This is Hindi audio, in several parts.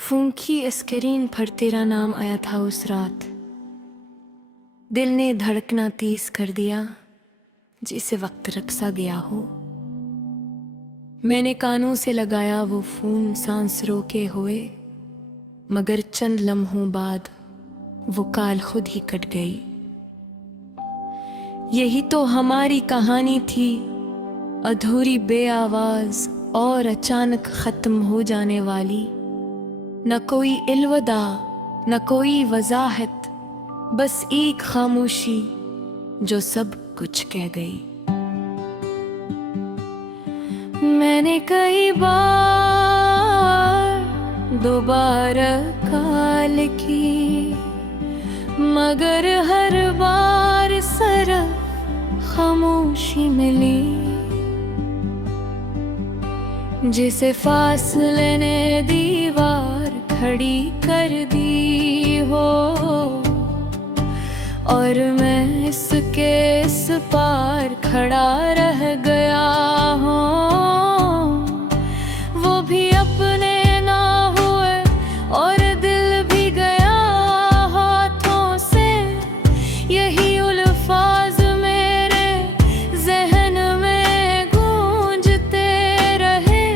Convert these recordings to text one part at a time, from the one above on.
फूंकी स्क्रीन पर तेरा नाम आया था उस रात। दिल ने धड़कना तेज कर दिया, जिसे वक्त रक्सा गया हो। मैंने कानों से लगाया वो फोन, सांस रोके हुए, मगर चंद लम्हों बाद वो कॉल खुद ही कट गई। यही तो हमारी कहानी थी, अधूरी, बेआवाज और अचानक खत्म हो जाने वाली। न कोई अलविदा, न कोई वजाहत, बस एक खामोशी जो सब कुछ कह गई। मैंने कई बार दोबारा कॉल की, मगर हर बार सिर्फ खामोशी मिली। जिसे फासले ने दीवार खड़ी कर दी हो, और मैं इसके इस पार खड़ा रह गया हूँ। वो भी अपने ना हुए और दिल भी गया हाथों से। यही अल्फाज मेरे जहन में गूंजते रहे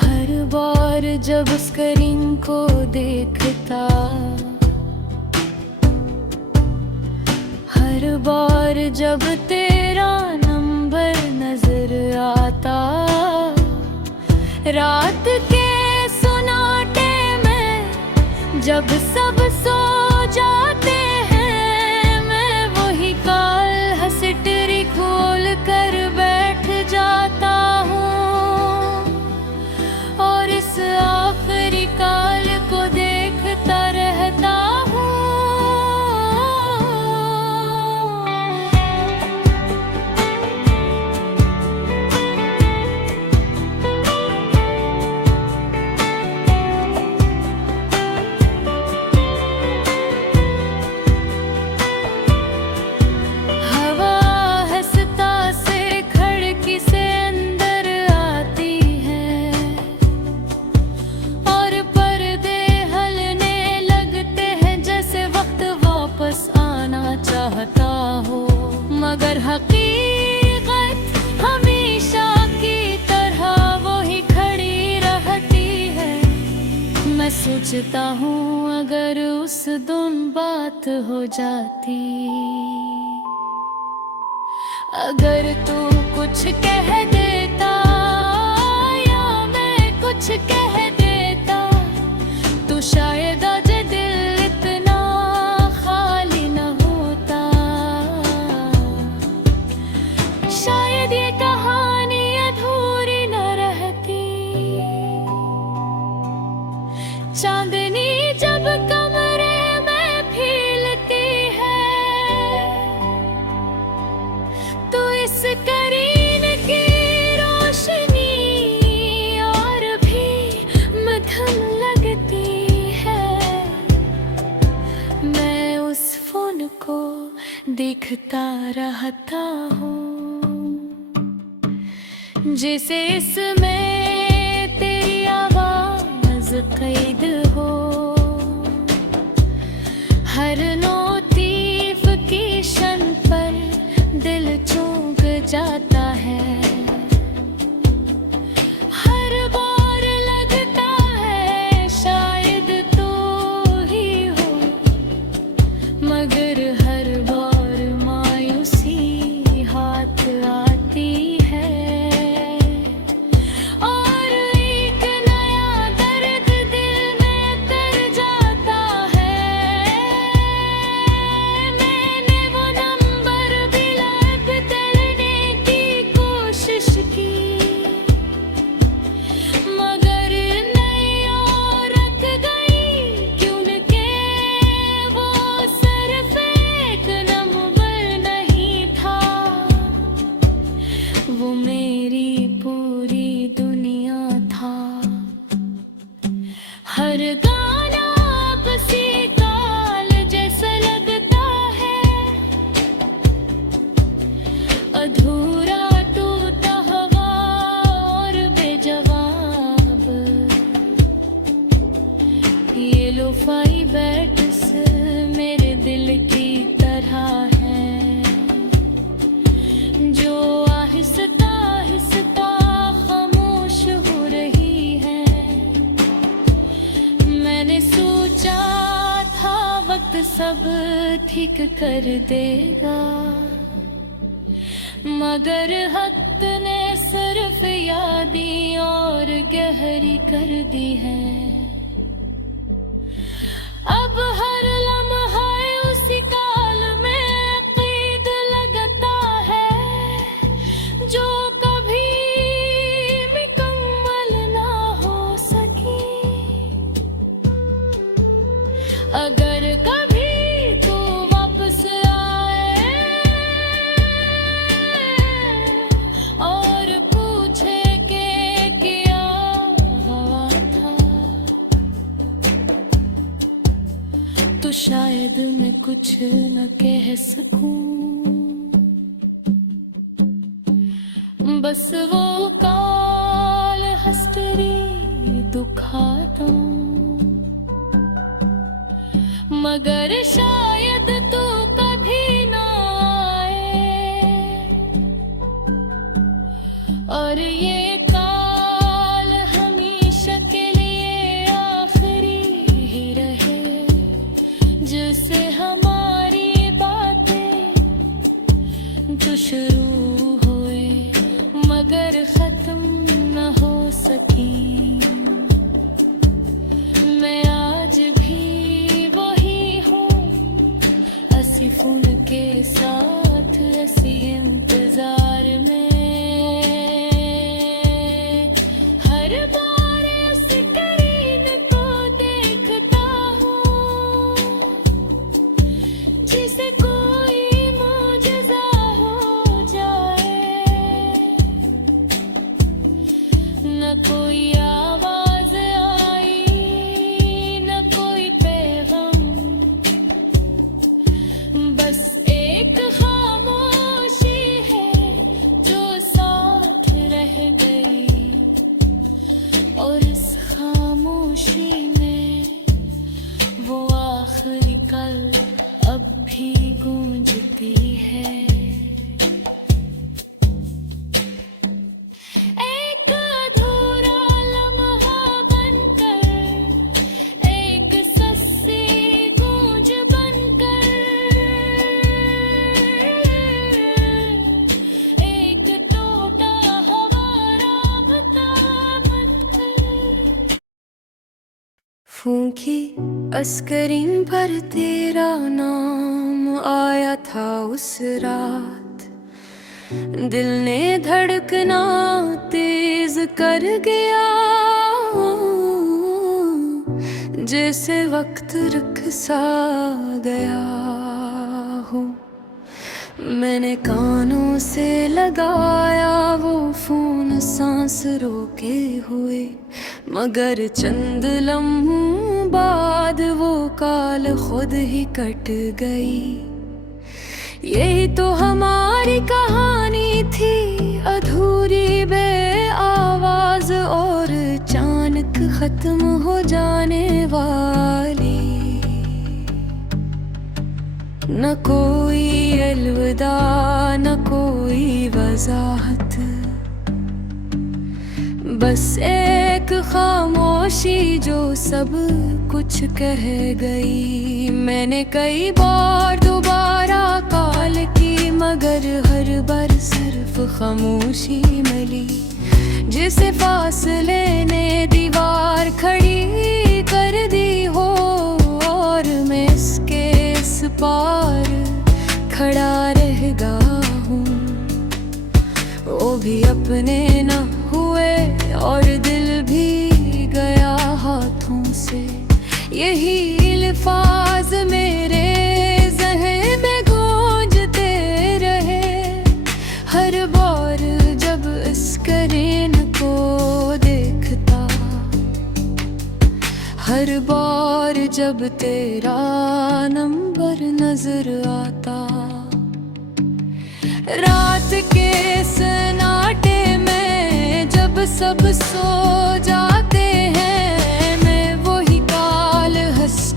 हर बार जब स्क्रीन को देखता। हर बार जब तेरा नंबर नजर आता। रात के सुनाटे में जब सब सो जाते हैं, मैं वही कॉल हिस्ट्री खोल कर बैठ जाता हूँ, और इस आखिरी कॉल को देखता रहता हूँ। मगर हकीकत हमेशा की तरह वो ही खड़ी रहती है। मैं सोचता हूँ अगर उस दिन बात हो जाती, अगर तू कुछ कह देता या मैं कुछ कह देता, तो शायद आज दिल इतना खाली न होता। शायद ये कहानी अधूरी न रहती। चांदनी जब कमरे में फीलती है, तो इस स्क्रीन की रोशनी और भी मध्यम लगती है। मैं उस फोन को देखता रहता हूँ, जैसे इसमें तेरी आवाज कैद हो। हर नोटिफिकेशन पर दिल चूक जाता है। हर बार लगता है शायद तू ही हो, मगर हर बार मायूसी हाथ आती है। वो मेरी पूरी दुनिया था। हर गाना किसी काल जैसा लगता है, अधूरा टूटा हुआ और बेजवाब। बेवफाई बैठ से मेरे दिल की तरह है, जो आहिस्ता आहिस्ता खामोश हो रही है। मैंने सोचा था वक्त सब ठीक कर देगा, मगर वक्त ने सिर्फ यादें और गहरी कर दी है। अब हर लम्हा उसी काल में अकीद लगता है, जो कभी मुकम्मल ना हो सकी। अगर कभी तू वापस आए और पूछे कि क्या हुआ था, तो शायद मैं कुछ न कह सकूं, बस वो काल हिस्ट्री दुखा दूं। मगर शायद तू कभी ना आए और ये काल हमेशा के लिए आखिरी ही रहे, जिससे हमारी बातें जो शुरू हुए मगर खत्म न हो सकी। मैं आज भी वही हूँ, हंसी फूल के साथ ऐसी इंतजार में। हर बार उस करीन को देखता हूँ, जिसे कोई मुजज़ा हो जाए। न कोई आवाज आई, न कोई पैगाम, बस एक खामोशी है जो साथ रह गई। और इस खामोशी में वो आखिरी कल अब भी गूंजती है। एक अधूरा लम्हा बनकर, एक सस्ती गूंज बनकर, एक टूटा हुआ राबता बनकर। फूंकी स्क्रीन पर तेरा नाम आया था उस रात, दिल ने धड़कना तेज कर गया, जैसे वक्त रुक सा गया हो। मैंने कानों से लगाया वो फोन सांस रोके हुए, मगर चंद लम्हों बाद वो काल खुद ही कट गई। यही तो हमारी कहानी थी, अधूरी बे आवाज और अचानक खत्म हो जाने वाली। न कोई अलविदा, न कोई वजाहत, बस एक खामोशी जो सब कुछ कह गई। मैंने कई बार दोबारा कॉल की, मगर हर बार सिर्फ खामोशी मिली, जिसे फासले ने दीवार खड़ी कर दी हो। और मैं इसके इस पार खड़ा रह गया हूँ, वो भी अपने न हुए और दिल भी गया हाथों से। यही अल्फाज मेरे ज़हन में गूंजते रहे, हर बार जब स्क्रीन को देखता, हर बार जब तेरा नंबर नजर आता। रात के सन्नाटे में जब सब सो जाते हैं, मैं वही काल हंस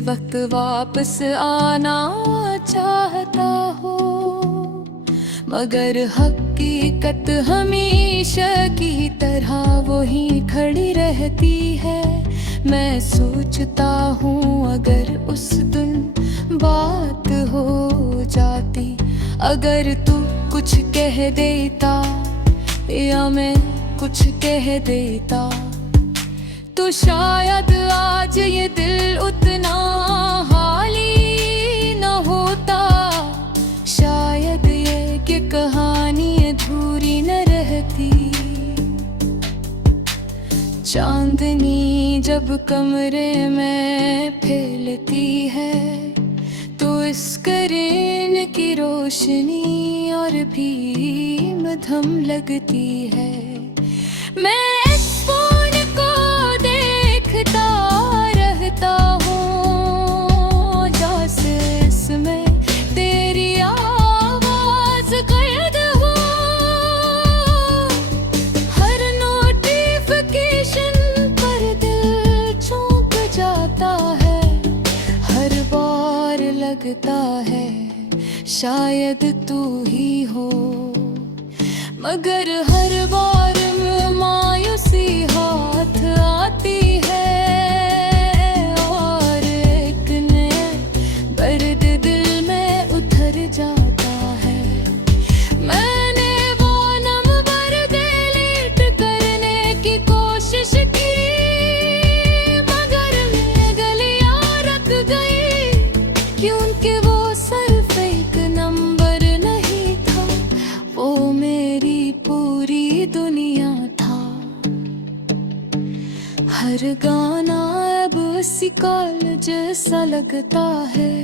वक्त वापस आना चाहता हो, मगर हकीकत हमेशा की तरह वही खड़ी रहती है। मैं सोचता हूँ अगर उस दिन बात हो जाती, अगर तू कुछ कह देता या मैं कुछ कह देता, तो शायद आज ये दिल उतना हाली न होता। शायद ये कि कहानी अधूरी न रहती। चांदनी जब कमरे में फैलती है, तो स्क्रीन की रोशनी और भी मध्यम लगती है। मैं इस फोन को देखता रहता हूँ, जैसे इसमें तेरी आवाज कैद हो। हर नोटिफिकेशन पर दिल चौंक जाता है, हर बार लगता है शायद तू ही हो, मगर हर बार मायूसी हाथ आती है और एक नया दर्द दिल में उतर जाता है। मैंने वो नंबर डिलीट करने की कोशिश की, मगर मैं गलियां रख गई, क्योंकि वो सिर्फ एक नंबर नहीं था, वो मेरी पूरी दुनिया था। हर गाना अब उसी कॉल जैसा लगता है,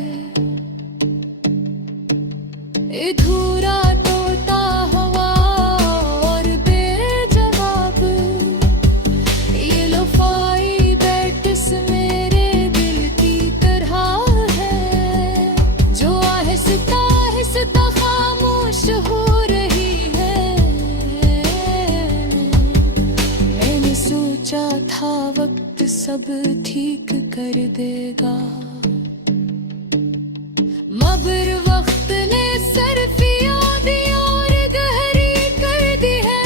अधूरा तोता हवा और बेजवाब। ये लोफाई बैट्स मेरे दिल की तरह है, जो आहिस्ता आहिस्ता खामोश हो रही है। मैंने सोचा था वक्त सब ठीक कर देगा, मगर वक्त ने सिर्फ यादें और गहरी कर दी है।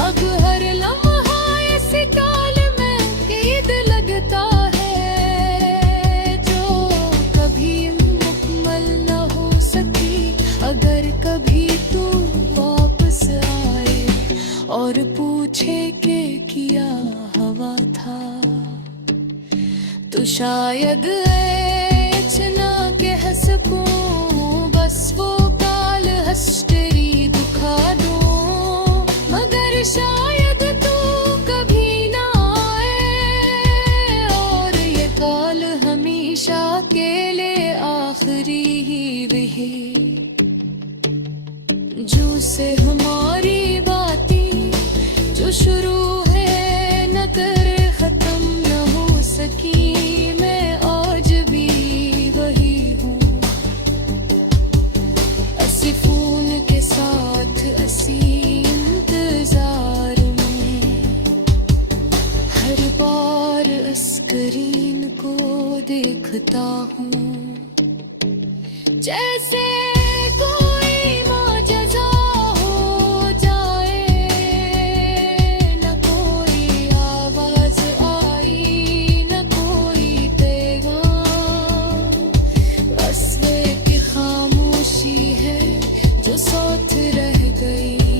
अब हर लम्हा इस काल में कैद लगता है, जो कभी मुकम्मल न हो सकी। अगर कभी तू वापस आए और पूछे के किया हवा था, तो शायद इतना कह सकूं, बस वो काल हिस्ट्री दिखा दूं। मगर शायद तू कभी ना आए और ये काल हमेशा के लिए आखिरी ही रहे। जो से हमारी बातें जो शुरू है न कर खत्म न हो सकी, मैं आज भी वही हूँ। असी फोन के साथ असी इंतजार में, हर बार स्क्रीन को देखता हूँ, जैसे कोई मौजज़ा हो जाए। न कोई आवाज आई न कोई पैगाम, बस एक खामोशी है जो साथ रह गई,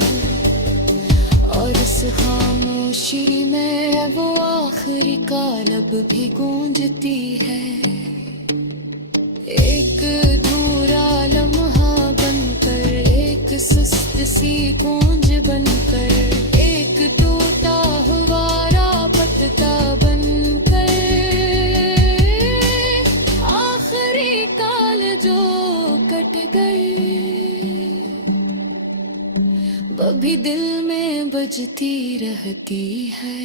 और इस खामोशी में वो आखिरी कालब भी गूंजती है। एक अधूरा लम्हा बनकर, एक सुस्त सी गूंज बनकर, एक टूटा हुआ पत्ता बनकर, आखिरी काल जो कट गए, वो भी दिल में बजती रहती है।